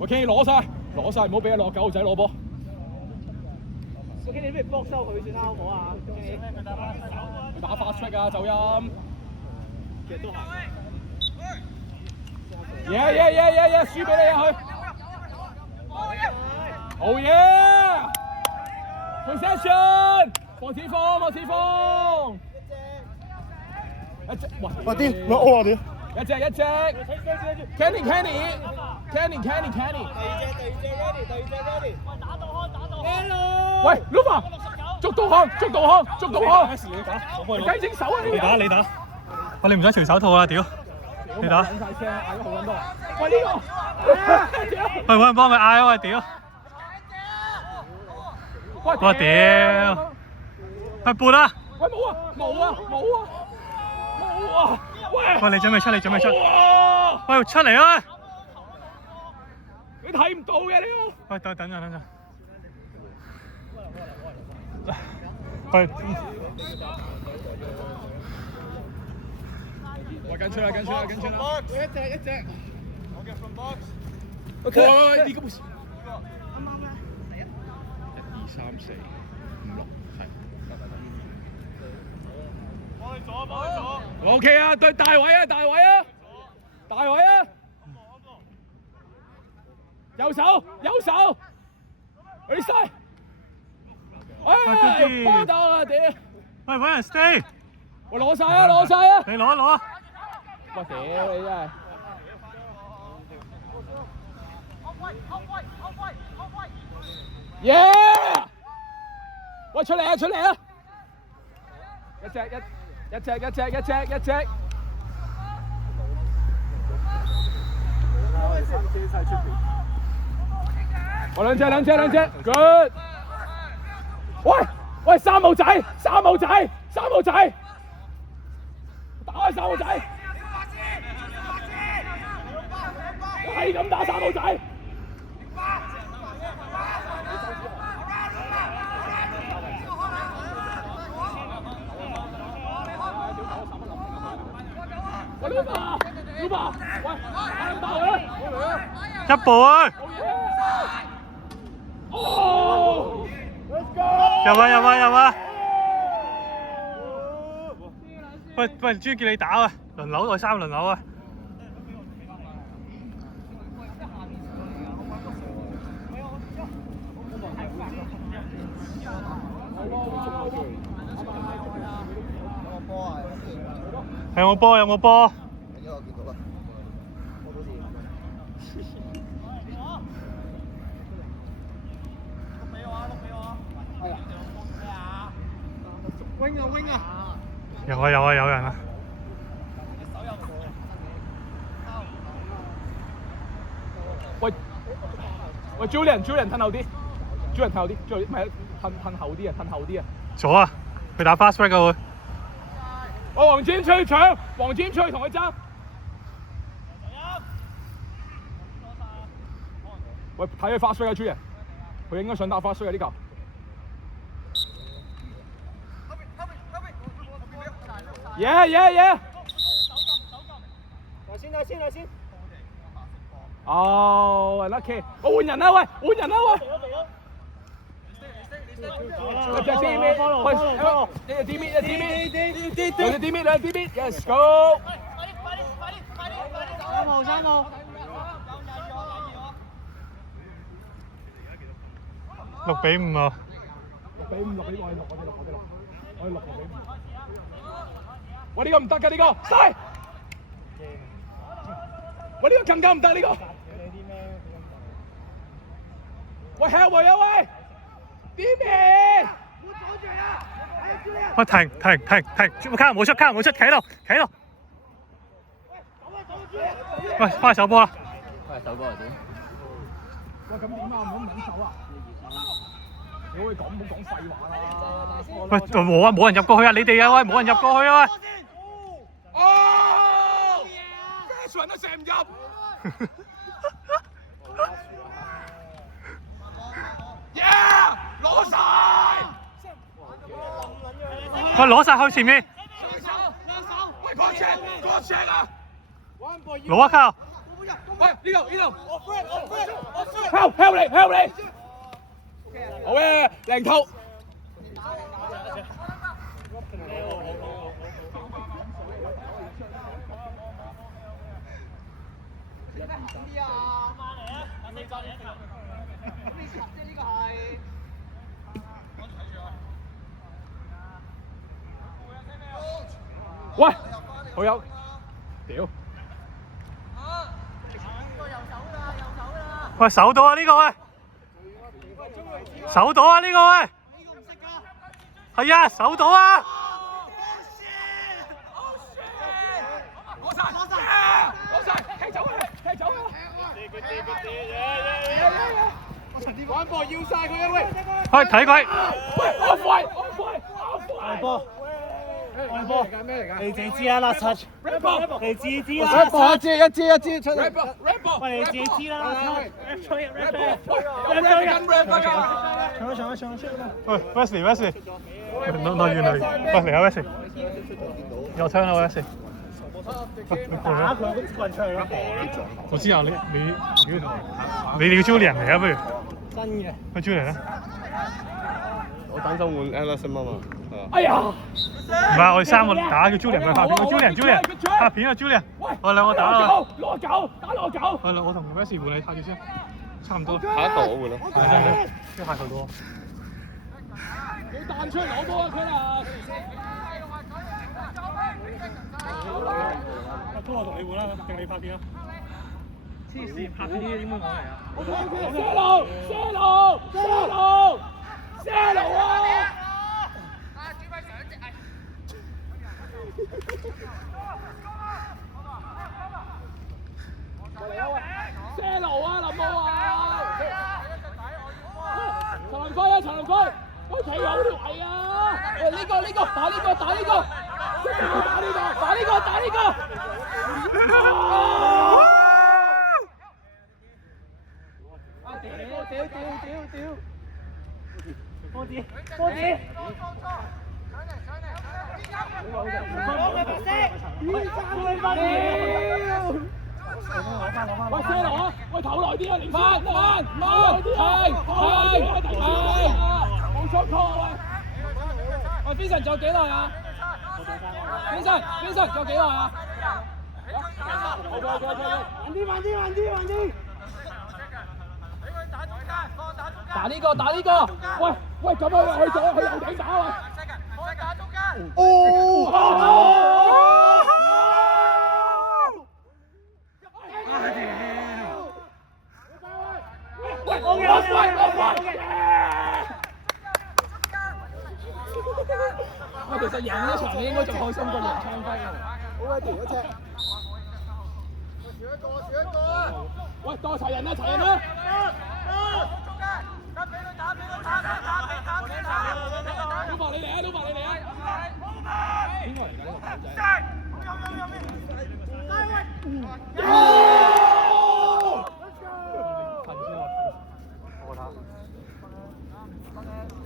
OK， 攞晒，唔好俾佢落狗仔攞波。OK， 你不如搏收佢算啦，好唔好啊？佢打 fast track 啊，走音。其實都係。輸俾你啊佢。好嘢 ！Possession， 黃子峰。一隻，哇！快啲，我屌！一隻 ，Kenny。第二隻 ready。喂 ，Luka， 捉到康！雞整手啊！你打。喂，你唔使除手套啊！屌，你打。嗌咗好撚多。喂呢個，喂，揾人幫佢嗌啊！喂，屌。我屌。去撥啊！喂冇啊！喂！喂，你準備出。哇！喂，出嚟啊！你睇唔到嘅呢喂，等陣。喂，跟出啦！一隻。OK，呢個冇事。啱咩？第一。1、2、3、4、5、6，係。OK 啊，對大位啊！右手 ，reset。幫到啊！屌！喂，揾人 stay。我攞晒啊！你攞啊！我屌你真係！耶！喂，出嚟啊！一隻。我兩隻 ，good。喂，三號仔，打開三號仔，係咁打三號仔。喂 ，Luka， 喂，打佢啦！一步啊！哦！入啊！喂，朱叫你打啊！輪流3輪流啊！有冇波？wing 啊！有人啊！喂 ，Julian 褪後啲，唔係褪後啲啊！左啊！佢打 fast break 啊會。我黃尖吹搶，同佢爭。喂，睇佢 fast break 啊 ，Julian， 佢應該想打 fast break 啊呢球。Yeah！ 先。哦 ，lucky， 我換人啦喂！一隻 D-mid， 喂，一隻 D-mid，yes go！ 3號。6-5啊！我哋6。喂，呢個唔得㗎，呢個嘥！喂，呢個更加唔得呢個！喂 help 我啊喂！啲咩？喂，停！卡唔好出，企喺度。喂，翻手波啦！喂，咁點啊？唔好咁忍手啊！你可以講，唔好講廢話啦！喂，冇人入過去啊！你哋啊，喂，冇人入過去啊！喂！哦 ，fashion 都射唔入。Yeah， 攞晒！喂，攞晒去前面。喂，過尺啊！喂，攞啊靠！喂，呢度，拋你，好嘅，靚套。喂，好有，屌！喂，守到啊呢個喂，守到啊呢個喂，係啊，守到啊！攞晒，踢走佢！玩波要晒佢啊喂！去睇佢。喂，我快！外波咩嚟㗎？你自己知啦，last touch。你自己知啦。一支出嚟。喂，你自己知啦，last touch。上。喂 ，Wesley，攞遠嚟，喂嚟啊 Wesley，有槍啦 Wesley。打佢個棍出去咯。我知啊，你要招人嚟啊，不如。真嘅。去招人啊！我等陣換 Ellison 啊嘛。哎呀！唔係，我哋三個打叫 Julian 去拍片，Julian 拍片啊 Julian， 我哋兩個打啊！攞狗！係啦，我同 Wesley 換你拍住先，差唔多。下一球我換咯。係即係下球到。你彈出嚟攞波啊！佢啊！不如我同你換啦，定你拍片啊？黐線，拍片啲點會我嚟啊？射路啊！射路啊，林武啊！陳龍區，喂，企好條位啊！喂，呢個，打呢個！打呢個！屌！波子！喂，射路啊！喂，投耐啲啊！慢，冇錯 call 啊！喂 ，Vincent 仲有幾耐啊 ？Vincent 仲有幾耐啊？慢啲！打呢個！喂，咁樣去右頂打啊！哦！喂，我其實贏呢場應該仲開心過贏槍輝啊！好啊，調一隻。喂，多齊人啊！老伯你嚟啊！邊個嚟㗎呢個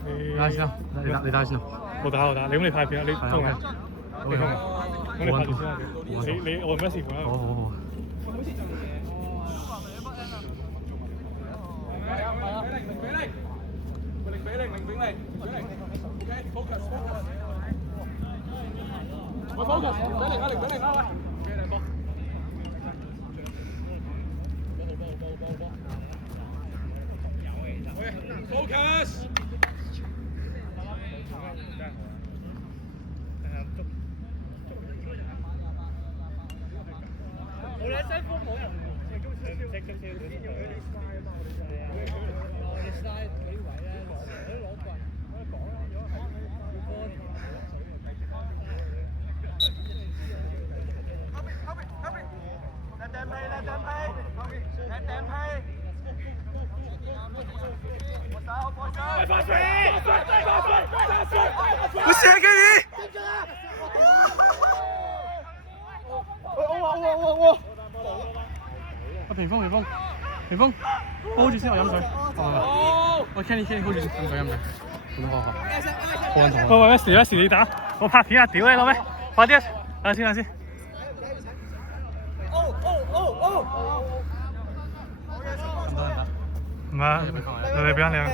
你打先啦，你打先啦。我打，你咁你拍片啊？你通啊？你通啊？咁你拍住先啦。你我唔一時換啦。好。零比零 ，OK focus，喂 focus， 0比0啊，喂，兩波。focus。我哋西方冇人我射給你！屏風 ，hold 住先，我飲水。我 Kenny hold 住先，飲水。好。喂 ，Wesley 你打，我拍片啊！屌你老味，快啲啊！等下先。唔係啊，你俾翻你啊，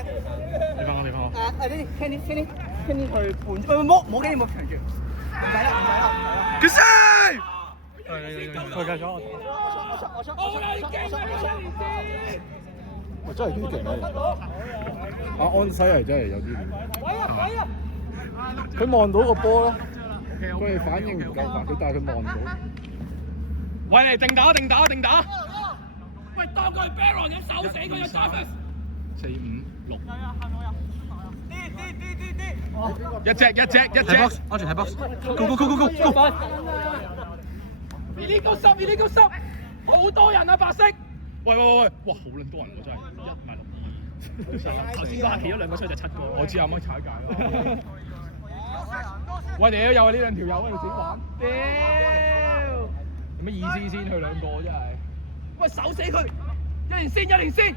俾翻我。你傾去半，冇機冇長住，唔使啦。決賽。佢計咗我。喂，真係幾勁啊！安西係真係有啲點。佢望到個波咧，佢哋反應唔夠快，但係佢望唔到。喂，嚟定打！喂，當佢係 Baron 有手死佢有 Jarvis。4、5、6。一隻。box， 安全睇 box。Go！ illegal stop，好多人啊，白色。喂，哇，好撚多人喎真係，1、6、2。頭先嗰下起咗2個出就7個。我知啱啱踩界啦。喂，你又係呢兩條友喺度自己玩。屌！有乜意思先？佢兩個真係。喂，手死佢！一連先。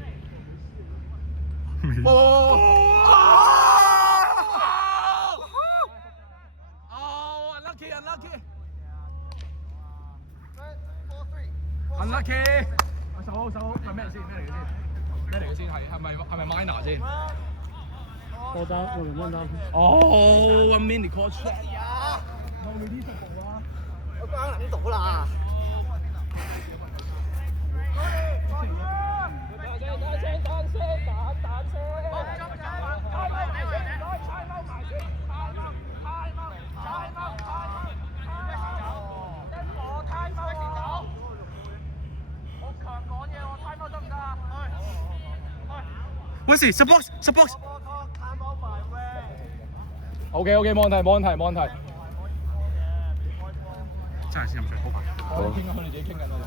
Unlucky。手好，係咩嚟嘅先？係咪 minor 先？波單，波單。哦 ，one minute call check。我關諗到啦。What is it? Support. OK，冇問題。真係先入水好快。我哋傾緊，佢哋自己傾緊我哋。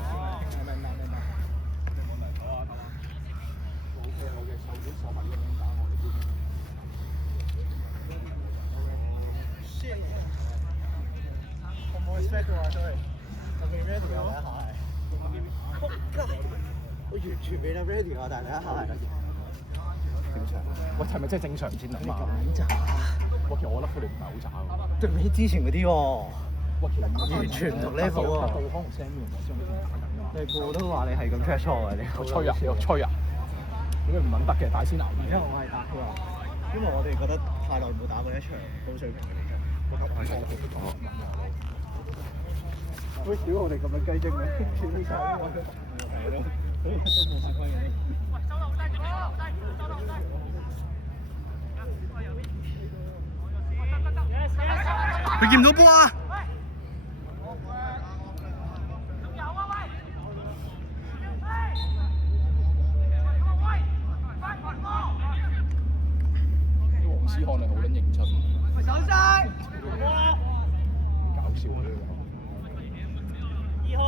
我冇 expect 到啊 ，sorry。我未 ready 啊，第一下係。我完全未得 ready 啊，但係第一下係。正常。喂，係咪真係正常先啊？咁渣。喂，其實我覺得佢哋唔係好渣喎。對比之前嗰啲喎。喂，其實完全唔同 level 啊！對方同 Samuel 唔係將佢哋打緊㗎嘛。你個個都話你係咁 trash 錯嘅，你我吹啊！點解唔撚得嘅？大先牛。因為我係答佢話，因為我哋覺得太耐冇打過一場高水平嘅比賽。喂，屌我哋咁樣雞精嘅，全部晒我哋。係咯，都冇太關嘅。佢見唔到波啊！啲黃絲看嚟好撚認真。手勢。搞笑啊！2號。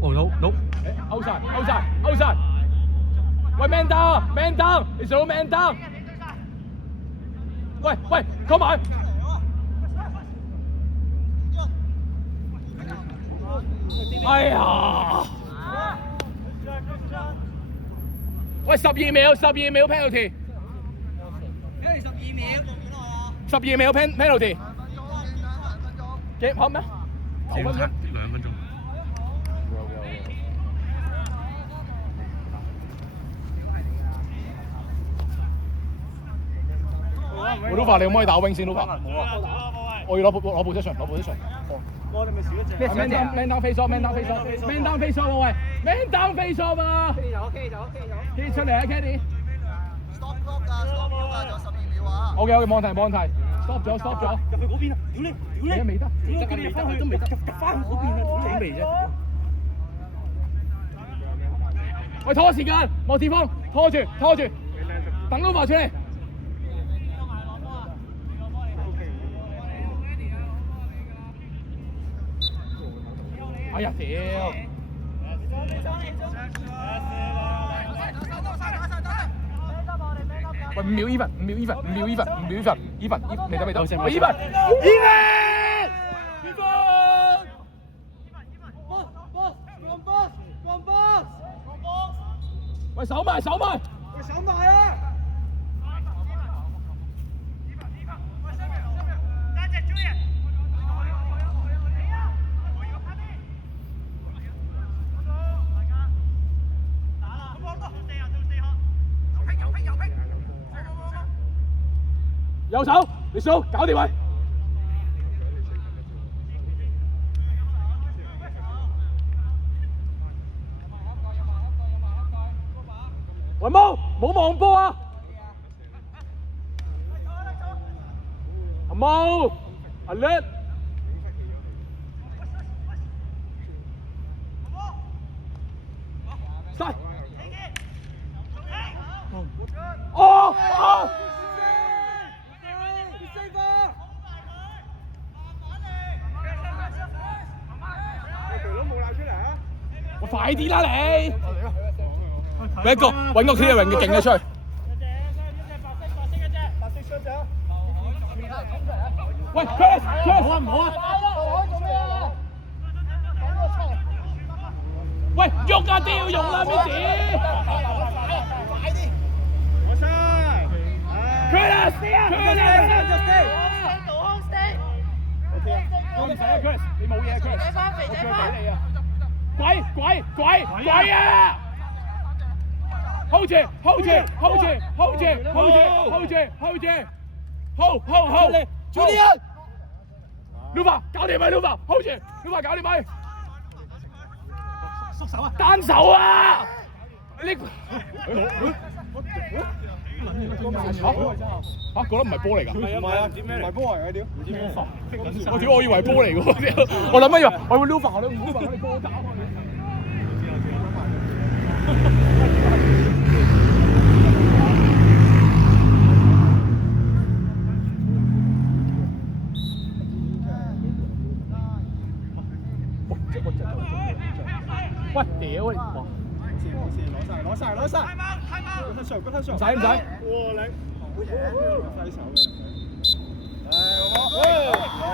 哦，no。outside。喂 ，man down，it's all man down。喂，過埋。哎呀！喂，12秒 penalty。12秒 penalty。幾好咩？9分鐘。2分鐘。Lufa，你可唔可以打 wing 先 ？Lufa，我要攞 position。我哋咪少一隻。咩 ？Man down face off 喂 ，man down face off 啊 ！Kenny 出嚟啊 ，Kenny。Stop clock 㗎，仲12秒啊。OK，冇問題 ，stop 咗。入去嗰邊啊！屌你！未得，屌你翻去都未得，入翻去嗰邊啊！屌你未啫？喂，拖時間，莫志峰，拖住，等 Lufa 出嚟。哎呀，屌！喂，5秒 even，未得，喂 even，喂，守埋啊！右手，你數，搞掂佢。雲毛，冇望波啊！阿毛，阿叻。晒。哦哦！我快啲啦你！揾個 clearing 嘅勁嘅出去。喂 ，Chris， 好啊唔好啊？喂，喐啊！都要用啦 ，Miss。我唔使啊 ，Chris， 你冇嘢 ，Chris， 我叫佢俾你啊！鬼啊 ！hold 住 ，hold 住 ，hold 住 ，hold 住 ，hold 住 ，hold 住 ，hold 住 ，hold， Julian， Luva， 搞掂咪 Luva，hold 住 ，Luva 搞掂咪，縮手啊，單手啊，你。嚇，覺得唔係波嚟㗎？唔係啊，唔係波嚟嘅屌！我以為波嚟㗎，我諗緊我會 Luva 你唔好話你波打開。喂，屌你！攞晒！唔使。哇，你好嘢！